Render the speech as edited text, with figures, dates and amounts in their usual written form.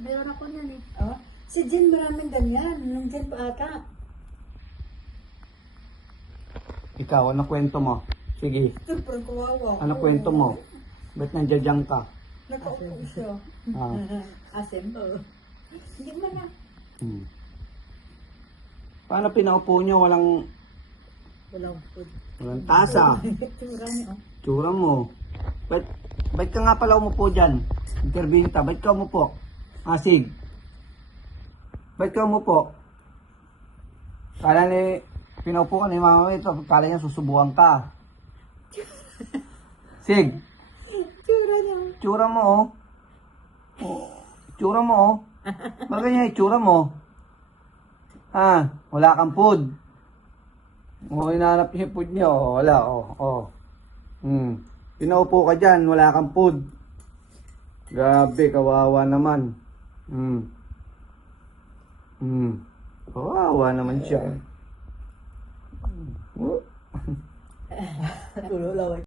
meron ako niyan eh. Oh, si Jen maraming ganyan. Nandyan pa ata. Ikaw, ano kwento mo? Sige, Super kawawa. ano kwento mo? Ba't nandiyan ka? Nakaupo siya. Ah, Asim. Hindi man na. Paano pinaupo nyo? Walang food. Walang tasa. Tura niya. Oh. Tsura mo. Ba't ka nga pala umupo dyan? Intervinta, ba't ka umupo? Asig. Ba't ka umupo? Kala ni, pinaupo ka ni mama ito, kala niya susubukan ka. Sig, Tura niya. tsura mo oh. Oh, tsura mo oh. Bakit niya itsura mo? Ha? Wala kang food. Oh, hinahanap niya yung food niya. Oh, wala. Oh. Pinaupo ka dyan, wala kang food. Grabe, kawawa naman. Kawawa naman siya. Tulo laway.